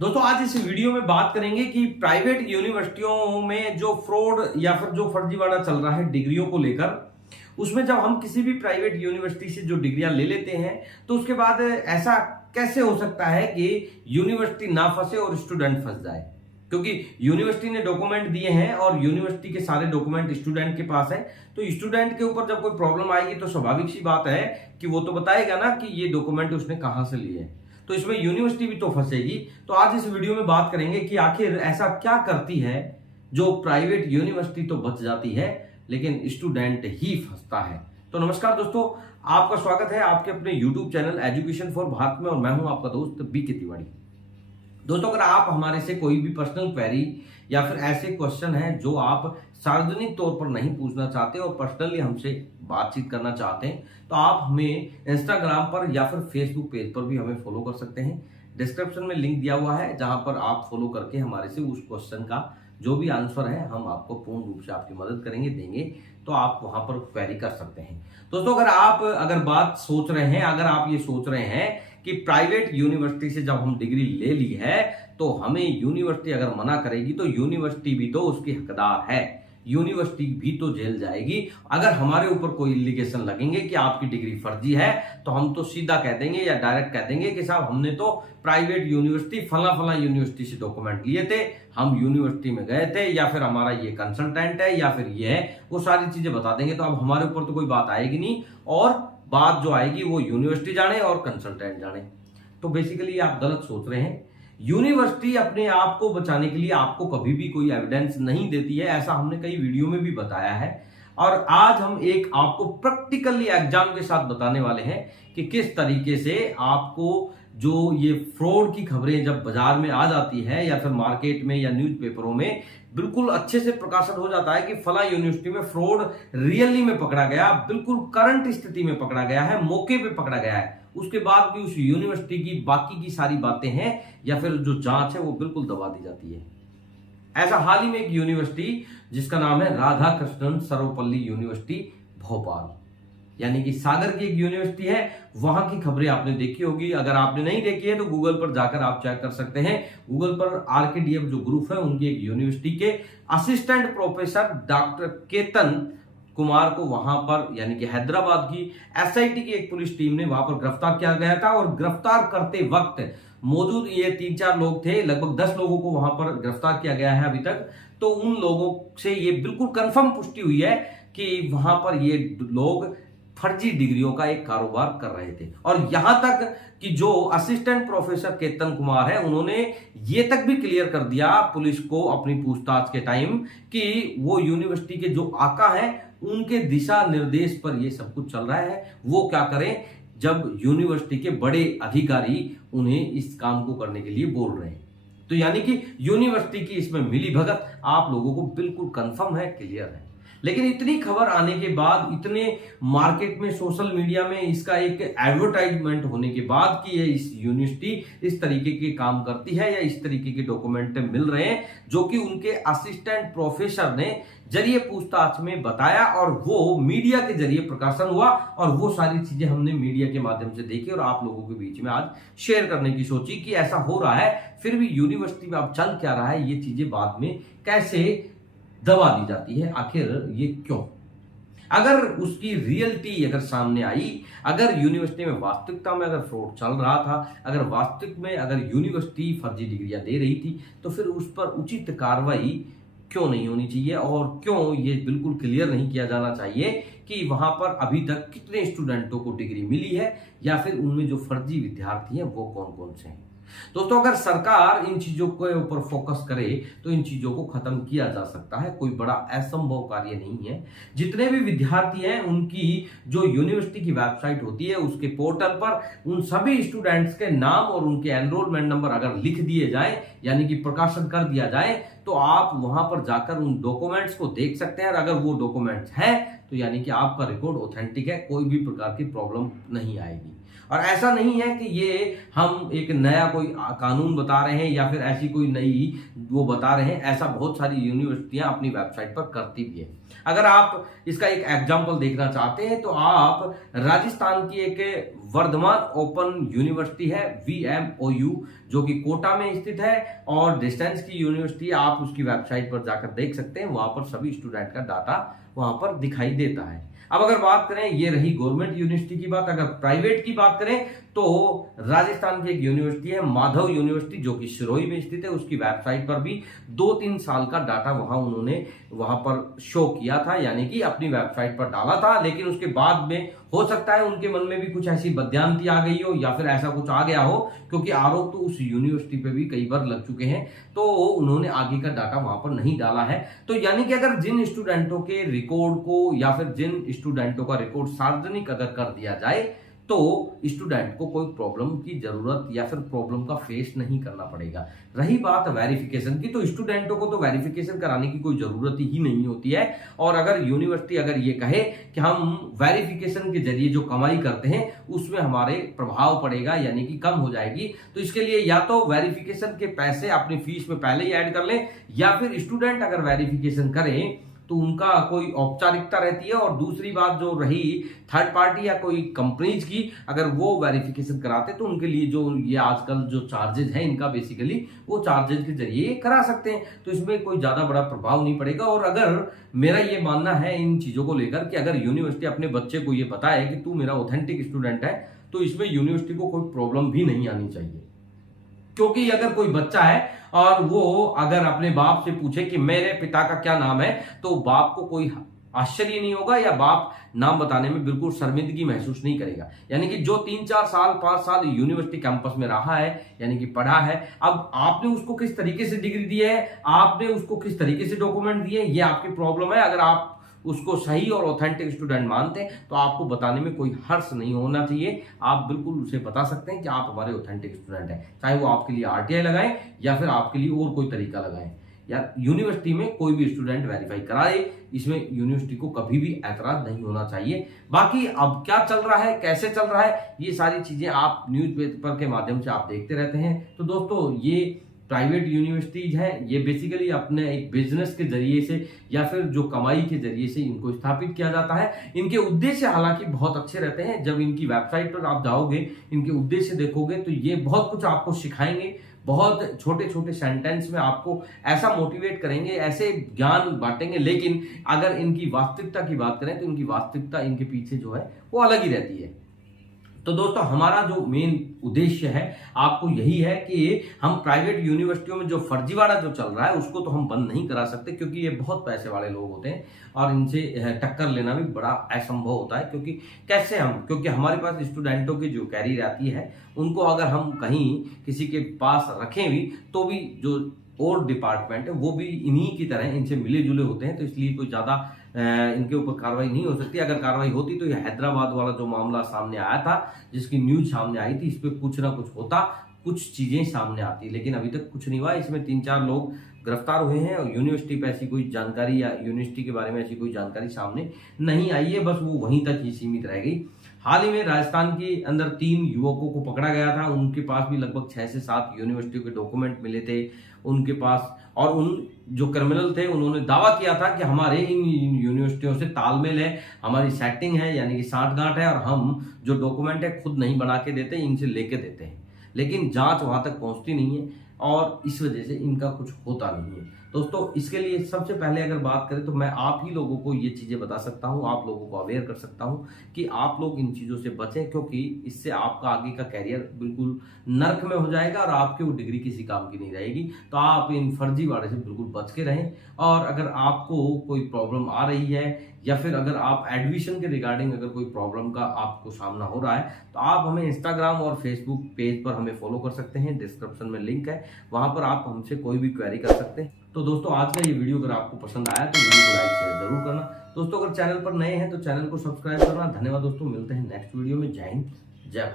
दोस्तों आज इस वीडियो में बात करेंगे कि प्राइवेट यूनिवर्सिटियों में जो फ्रॉड या फिर जो फर्जीवाड़ा चल रहा है डिग्रियों को लेकर, उसमें जब हम किसी भी प्राइवेट यूनिवर्सिटी से जो डिग्रियां ले लेते हैं तो उसके बाद ऐसा कैसे हो सकता है कि यूनिवर्सिटी ना फंसे और स्टूडेंट फंस जाए। क्योंकि यूनिवर्सिटी ने डॉक्यूमेंट दिए हैं और यूनिवर्सिटी के सारे डॉक्यूमेंट स्टूडेंट के पास है, तो स्टूडेंट के ऊपर जब कोई प्रॉब्लम आएगी तो स्वाभाविक सी बात है कि वो तो बताएगा ना कि ये डॉक्यूमेंट उसने कहां से लिए हैं, तो इसमें यूनिवर्सिटी भी तो फंसेगी। तो आज इस वीडियो में बात करेंगे कि आखिर ऐसा क्या करती है जो प्राइवेट यूनिवर्सिटी तो बच जाती है लेकिन स्टूडेंट ही फंसता है। तो नमस्कार दोस्तों, आपका स्वागत है आपके अपने YouTube channel education for Bharat में और मैं हूं आपका दोस्त बीके तिवारी। दोस्तों अगर आप हमारे से कोई भी पर्सनल क्वेरी या फिर ऐसे क्वेश्चन हैं जो आप सार्वजनिक तौर पर नहीं पूछना चाहते और पर्सनली हमसे बातचीत करना चाहते हैं तो आप हमें इंस्टाग्राम पर या फिर फेसबुक पेज पर भी हमें फॉलो कर सकते हैं। डिस्क्रिप्शन में लिंक दिया हुआ है जहां पर आप फॉलो करके हमारे से उस क्वेश्चन का जो भी आंसर है हम आपको पूर्ण रूप से आपकी मदद करेंगे, देंगे, तो आप वहां पर क्वेरी कर सकते हैं। दोस्तों अगर बात सोच रहे हैं, अगर आप ये सोच रहे हैं कि प्राइवेट यूनिवर्सिटी से जब हम डिग्री ले ली है तो हमें यूनिवर्सिटी अगर मना करेगी तो यूनिवर्सिटी भी तो उसकी हकदार है, यूनिवर्सिटी भी तो जेल जाएगी। अगर हमारे ऊपर कोई एलिगेशन लगेंगे कि आपकी डिग्री फर्जी है तो हम तो सीधा कह देंगे या डायरेक्ट कह देंगे कि साहब हमने तो प्राइवेट यूनिवर्सिटी फला यूनिवर्सिटी से डॉक्यूमेंट लिए थे, हम यूनिवर्सिटी में गए थे, या फिर हमारा ये कंसल्टेंट है या फिर ये है, वो सारी चीजें बता देंगे। तो अब हमारे ऊपर तो कोई बात आएगी नहीं और बात जो आएगी वो यूनिवर्सिटी जाने और कंसल्टेंट जाने। तो बेसिकली आप गलत सोच रहे हैं। यूनिवर्सिटी अपने आप को बचाने के लिए आपको कभी भी कोई एविडेंस नहीं देती है, ऐसा हमने कई वीडियो में भी बताया है। और आज हम एक आपको प्रैक्टिकली एग्जाम के साथ बताने वाले हैं कि किस तरीके से आपको जो ये फ्रॉड की खबरें जब बाजार में आ जाती है या फिर मार्केट में या न्यूज़पेपरों में बिल्कुल अच्छे से प्रकाशित हो जाता है कि फला यूनिवर्सिटी में फ्रॉड रियली में पकड़ा गया, बिल्कुल करंट स्थिति में पकड़ा गया है, मौके पे पकड़ा गया है, उसके बाद भी उस यूनिवर्सिटी की बाकी की सारी बातें हैं या फिर जो जांच है वो बिल्कुल दबा दी जाती है। ऐसा हाल ही में एक यूनिवर्सिटी जिसका नाम है राधा कृष्णन सर्वपल्ली यूनिवर्सिटी भोपाल, यानी कि सागर की एक यूनिवर्सिटी है, वहां की खबरें आपने देखी होगी। अगर आपने नहीं देखी है तो गूगल पर जाकर आप चेक कर सकते हैं। गूगल पर आरकेडीएफ जो ग्रुप है उनकी एक यूनिवर्सिटी के assistant professor doctor Ketan Kumar को वहां पर यानी कि हैदराबाद की एसआईटी की एक पुलिस टीम ने वहां पर गिरफ्तार किया गया था। और गिरफ्तार करते वक्त मौजूद ये 3-4 लोग थे, लगभग 10 लोगों को वहां पर गिरफ्तार किया गया है अभी तक। तो उन लोगों से ये बिल्कुल कंफर्म पुष्टि हुई है कि वहां पर ये लोग फर्जी डिग्रियों का एक कारोबार कर रहे थे। और यहां तक कि जो असिस्टेंट प्रोफेसर केतन कुमार है उन्होंने ये तक भी क्लियर कर दिया पुलिस को अपनी पूछताछ के टाइम कि वो यूनिवर्सिटी के जो आका हैं उनके दिशा निर्देश पर ये सब कुछ चल रहा है। वो क्या करें जब यूनिवर्सिटी के बड़े अधिकारी उन्हें इस काम को करने के लिए बोल रहे हैं। तो यानी कि यूनिवर्सिटी की इसमें मिली भगत आप लोगों को बिल्कुल कंफर्म है, क्लियर है। लेकिन इतनी खबर आने के बाद, इतने मार्केट में सोशल मीडिया में इसका एक एडवर्टाइजमेंट होने के बाद कि ये इस यूनिवर्सिटी इस तरीके के काम करती है या इस तरीके के डॉक्यूमेंट मिल रहे हैं जो कि उनके असिस्टेंट प्रोफेसर ने जरिए पूछताछ में बताया और वो मीडिया के जरिए प्रकाशन हुआ और वो सारी चीजें हमने मीडिया के माध्यम से देखी और आप लोगों के बीच में आज शेयर करने की सोची कि ऐसा हो रहा है, फिर भी यूनिवर्सिटी में अब चल क्या रहा है, ये चीजें बाद में कैसे दबा दी जाती है, आखिर ये क्यों। अगर उसकी रियलिटी अगर सामने आई, अगर यूनिवर्सिटी में वास्तविकता में अगर फ्रॉड चल रहा था, अगर वास्तविक में अगर यूनिवर्सिटी फर्जी डिग्रियां दे रही थी तो फिर उस पर उचित कार्रवाई क्यों नहीं होनी चाहिए और क्यों ये बिल्कुल क्लियर नहीं किया जाना चाहिए कि वहां पर अभी तक कितने स्टूडेंटों को डिग्री मिली है या फिर उनमें जो फर्जी विद्यार्थी हैं वो कौन कौन से हैं। दोस्तों अगर सरकार इन चीजों के ऊपर फोकस करे तो इन चीजों को खत्म किया जा सकता है, कोई बड़ा असंभव कार्य नहीं है। जितने भी विद्यार्थी हैं उनकी जो यूनिवर्सिटी की वेबसाइट होती है उसके पोर्टल पर उन सभी स्टूडेंट्स के नाम और उनके एनरोलमेंट नंबर अगर लिख दिए जाए यानी कि प्रकाशन कर दिया जाए तो आप वहां पर जाकर उन डॉक्यूमेंट्स को देख सकते हैं। और अगर वो डॉक्यूमेंट्स हैं तो यानी कि आपका रिकॉर्ड ऑथेंटिक है, कोई भी प्रकार की प्रॉब्लम नहीं आएगी। और ऐसा नहीं है कि ये हम एक नया कोई कानून बता रहे हैं या फिर ऐसी कोई नई वो बता रहे हैं, ऐसा बहुत सारी यूनिवर्सिटियां अपनी वेबसाइट पर करती भी है। अगर आप इसका एक एग्जांपल देखना चाहते हैं तो आप राजस्थान की एक वर्धमान ओपन यूनिवर्सिटी है VMOU, जो कि कोटा में स्थित है और डिस्टेंस की यूनिवर्सिटी, आप उसकी वेबसाइट पर जाकर देख सकते हैं, वहां पर सभी स्टूडेंट का डाटा वहां पर दिखाई देता है। अब अगर बात करें, ये रही गवर्नमेंट यूनिवर्सिटी की बात। अगर प्राइवेट की बात करें तो राजस्थान की एक यूनिवर्सिटी है माधव यूनिवर्सिटी, जो कि सिरोही में स्थित है। उसकी वेबसाइट पर भी 2-3 साल का डाटा उन्होंने वहां पर शो किया था, यानी कि अपनी वेबसाइट पर डाला था। लेकिन उसके बाद में हो सकता है उनके मन में भी कुछ ऐसी बदयांती आ गई हो या फिर ऐसा कुछ आ गया हो, क्योंकि आरोप तो उस यूनिवर्सिटी पे भी कई बार लग चुके हैं, तो उन्होंने आगे का डाटा वहां पर नहीं डाला है। तो यानी कि अगर जिन स्टूडेंटों के रिकॉर्ड को या फिर जिन स्टूडेंटों का रिकॉर्ड सार्वजनिक अगर कर दिया जाए तो स्टूडेंट को कोई प्रॉब्लम की जरूरत या फिर प्रॉब्लम का फेस नहीं करना पड़ेगा। रही बात वेरिफिकेशन की, तो स्टूडेंटों को तो वेरिफिकेशन कराने की कोई जरूरत ही नहीं होती है। और अगर यूनिवर्सिटी अगर ये कहे कि हम वेरिफिकेशन के जरिए जो कमाई करते हैं उसमें हमारे प्रभाव पड़ेगा, यानी कि कम हो जाएगी, तो इसके लिए या तो वेरिफिकेशन के पैसे अपनी फीस में पहले ही ऐड कर लें, या फिर स्टूडेंट अगर वेरिफिकेशन करें तो उनका कोई औपचारिकता रहती है। और दूसरी बात जो रही थर्ड पार्टी या कोई कंपनीज की, अगर वो वेरिफिकेशन कराते तो उनके लिए जो ये आजकल जो चार्जेज हैं इनका बेसिकली वो चार्जेज के जरिए करा सकते हैं, तो इसमें कोई ज्यादा बड़ा प्रभाव नहीं पड़ेगा। और अगर मेरा ये मानना है इन चीजों को लेकर कि अगर यूनिवर्सिटी अपने बच्चे को ये बताए कि तू मेरा ऑथेंटिक स्टूडेंट है, तो इसमें यूनिवर्सिटी को कोई प्रॉब्लम भी नहीं आनी चाहिए। क्योंकि अगर कोई बच्चा है और वो अगर अपने बाप से पूछे कि मेरे पिता का क्या नाम है, तो बाप को कोई आश्चर्य नहीं होगा या बाप नाम बताने में बिल्कुल शर्मिंदगी महसूस नहीं करेगा। यानी कि जो 3-4 साल 5 साल यूनिवर्सिटी कैंपस में रहा है, यानी कि पढ़ा है, अब आपने उसको किस तरीके से डिग्री दी है, आपने उसको किस तरीके से डॉक्यूमेंट दिए, ये आपकी प्रॉब्लम है। अगर आप उसको सही और ऑथेंटिक स्टूडेंट मानते हैं तो आपको बताने में कोई हर्ष नहीं होना चाहिए। आप बिल्कुल उसे बता सकते हैं कि आप हमारे ऑथेंटिक स्टूडेंट हैं, चाहे वो आपके लिए RTI लगाएं या फिर आपके लिए और कोई तरीका लगाएं। या यूनिवर्सिटी में कोई भी स्टूडेंट वेरीफाई कराए, इसमें यूनिवर्सिटी को कभी भी ऐतराज नहीं होना चाहिए। बाकी अब क्या चल रहा है, कैसे चल रहा है, ये सारी चीजें आप न्यूज़पेपर के माध्यम से आप देखते रहते हैं। तो दोस्तों, ये प्राइवेट यूनिवर्सिटीज हैं, ये बेसिकली अपने एक बिजनेस के जरिए से या फिर जो कमाई के जरिए से इनको स्थापित किया जाता है। इनके उद्देश्य हालांकि बहुत अच्छे रहते हैं। जब इनकी वेबसाइट पर आप जाओगे, इनके उद्देश्य देखोगे तो ये बहुत कुछ आपको सिखाएंगे, बहुत छोटे छोटे सेंटेंस में आपको ऐसा मोटिवेट करेंगे, ऐसे ज्ञान बांटेंगे। लेकिन अगर इनकी वास्तविकता की बात करें तो इनकी वास्तविकता इनके पीछे जो है वो अलग ही रहती है। तो दोस्तों, हमारा जो मेन उद्देश्य है आपको यही है कि हम प्राइवेट यूनिवर्सिटियों में जो फर्जीवाड़ा जो चल रहा है उसको तो हम बंद नहीं करा सकते, क्योंकि ये बहुत पैसे वाले लोग होते हैं और इनसे टक्कर लेना भी बड़ा असंभव होता है। क्योंकि कैसे हम, क्योंकि हमारे पास स्टूडेंटों की जो कैरियर आती है उनको अगर हम कहीं किसी के पास रखें भी तो भी जो और डिपार्टमेंट है वो भी इन्हीं की तरह इनसे मिले जुले होते हैं, तो इसलिए कोई ज्यादा इनके ऊपर कार्रवाई नहीं हो सकती। अगर कार्रवाई होती तो ये हैदराबाद वाला जो मामला सामने आया था, जिसकी न्यूज सामने आई थी, इस पे कुछ ना कुछ होता, कुछ चीजें सामने आती, लेकिन अभी तक कुछ नहीं हुआ। इसमें 3-4 लोग गिरफ्तार हुए हैं और यूनिवर्सिटी पे ऐसी कोई जानकारी या यूनिवर्सिटी के बारे में ऐसी कोई जानकारी सामने नहीं आई है, बस वो वहीं तक ही सीमित रह गई। हाल ही में राजस्थान के अंदर 3 युवकों को पकड़ा गया था, उनके पास भी लगभग 6 से 7 यूनिवर्सिटियों के डॉक्यूमेंट मिले थे उनके पास, और उन जो क्रिमिनल थे उन्होंने दावा किया था कि हमारे इन यूनिवर्सिटियों से तालमेल है, हमारी सेटिंग है, यानी कि सांठगांठ है, और हम जो डॉक्यूमेंट है खुद नहीं बना के देते, इनसे लेके देते हैं। लेकिन जांच वहां तक पहुंचती नहीं है और इस वजह से इनका कुछ होता नहीं है। दोस्तों, इसके लिए सबसे पहले अगर बात करें तो मैं आप ही लोगों को ये चीजें बता सकता हूं, आप लोगों को अवेयर कर सकता हूं कि आप लोग इन चीजों से बचें, क्योंकि इससे आपका आगे का कैरियर बिल्कुल नर्क में हो जाएगा और आपकी वो डिग्री किसी काम की नहीं रहेगी। तो आप इन फर्जीवाड़े से बिल्कुल बच के रहें। और अगर आपको कोई प्रॉब्लम आ रही है या फिर अगर आप एडमिशन के रिगार्डिंग अगर कोई प्रॉब्लम का आपको सामना हो रहा है तो आप हमें इंस्टाग्राम और फेसबुक पेज पर हमें फॉलो कर सकते हैं, डिस्क्रिप्शन में लिंक है, वहां पर आप हमसे कोई भी क्वेरी कर सकते हैं। तो दोस्तों, आज का ये वीडियो अगर आपको पसंद आया तो वीडियो को लाइक शेयर जरूर करना। दोस्तों, अगर चैनल पर नए हैं तो चैनल को सब्सक्राइब करना। धन्यवाद दोस्तों, मिलते हैं नेक्स्ट वीडियो में। जय हिंद, जय भारत।